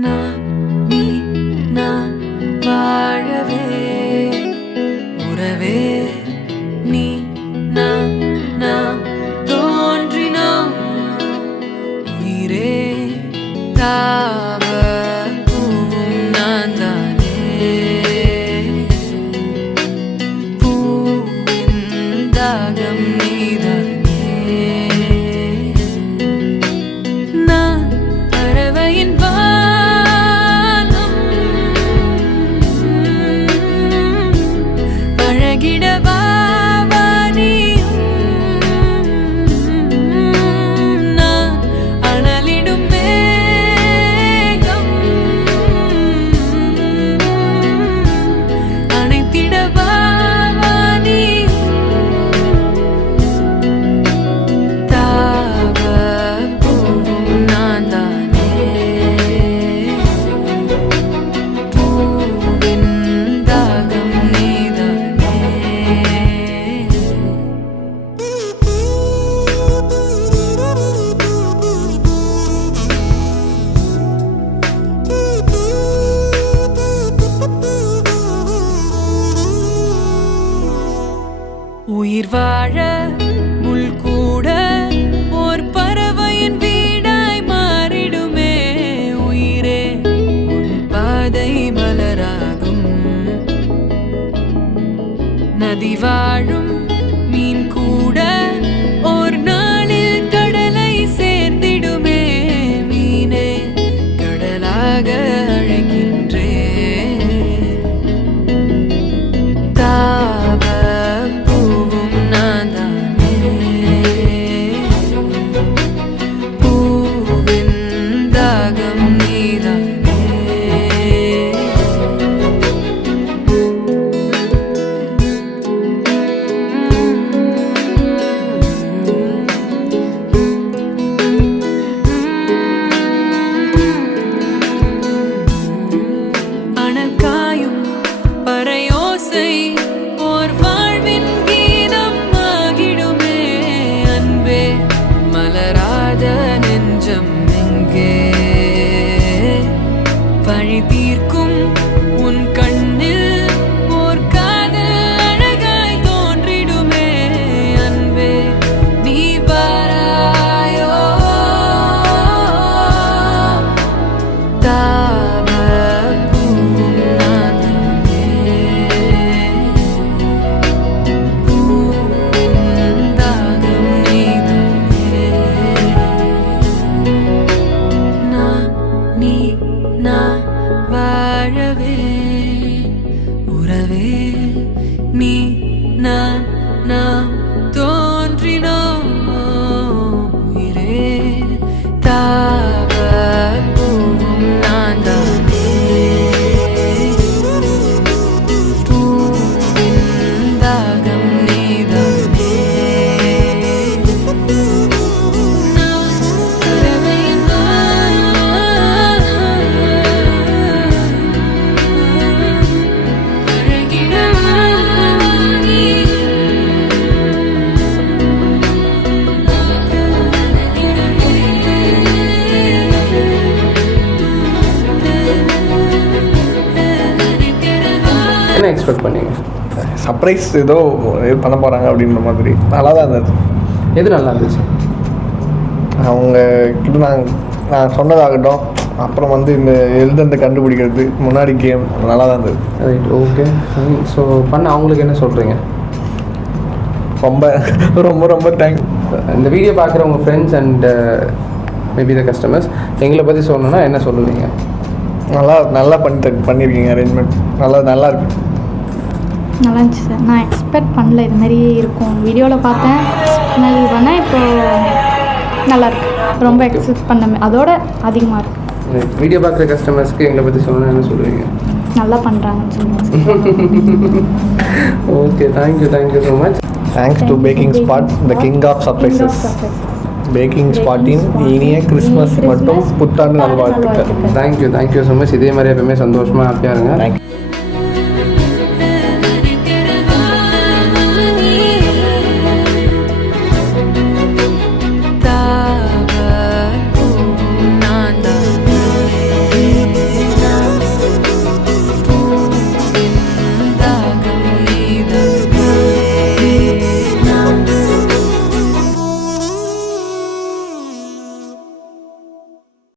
நான் நீ நான் வாழவே உறவே நீ நான் நாம் தோன்றினோம் உயிரே தாவ பூவும் நான் தானே பூவின் தாகம் நீதானே நான் பறவையின் உயிர் வாழ முள் கூட ஓர் பறவையின் வீடாய் மாறிடுமே உயிரே உன் பாதை மலராகும் நதி வாழும் மீன் கூட ஓர் நாளில் கடலை சேர்ந்திடுமே மீனே கடலாக அழைக்கின்றே பழி தீர்க்கும் உன் கண்ணில் ஓர் காதல் அழகாய் தோன்றிடுமே அன்பே நீ பாராயோ தாவ பூவும் நானே பூவின் தாகம் நீதானே நான் நீ நான் வாழவே உறவே நீ நான் நாம் தோன்றினோம் உயிரே தாவ பூவும் நான் தானே பூவின் தாகம் நீதானே என்ன எக்ஸ்பெக்ட் பண்ணீங்க? சர்ப்ரைஸ் ஏதோ பண்ண போகிறாங்க அப்படின்ற மாதிரி நல்லா தான் இருந்தது. எது நல்லா இருந்துச்சு? அவங்க கிட்ட நான் சொன்னதாகட்டும், அப்புறம் வந்து இந்த எழுதுறதை கண்டுபிடிக்கிறது, முன்னாடி கேம் நல்லா தான் இருந்தது. Right, okay. ஸோ பண்ண அவங்களுக்கு என்ன சொல்கிறீங்க? ரொம்ப ரொம்ப ரொம்ப தேங்க்ஸ். இந்த வீடியோ பார்க்குற உங்கள் friends and maybe the customers எங்களை பற்றி சொல்லணுன்னா என்ன சொல்லுவீங்க? நல்லா பண்ணியிருக்கீங்க அரேஞ்ச்மெண்ட், நல்லா இருக்கு. நல்லா இருந்துச்சு சார். நான் எக்ஸ்பெக்ட் பண்ணல இது மாதிரி இருக்கும். வீடியோவில் பார்த்தேன், நான் இது பண்ணேன். இப்போ நல்லாயிருக்கு, ரொம்ப எக்ஸ்பெக்ட் பண்ண அதோட அதிகமாக இருக்குது. வீடியோ பார்க்குற கஸ்டமர்ஸ்க்கு எங்களை பற்றி சொல்லணும்னா என்ன சொல்லுவீங்க? நல்லா பண்ணுறாங்கன்னு சொல்லுங்கள். Okay, thank you so much. Thanks to Baking Spot, the king of surprises. Baking ஸ்பாட்டின் இனிய கிறிஸ்மஸ் மற்றும் புத்தாண்டு நல்வாழ்த்துக்கள். Thank you so much. இதே மாதிரி எப்பவுமே சந்தோஷமாக ஹாப்பியாக இருங்க. தேங்க்யூ.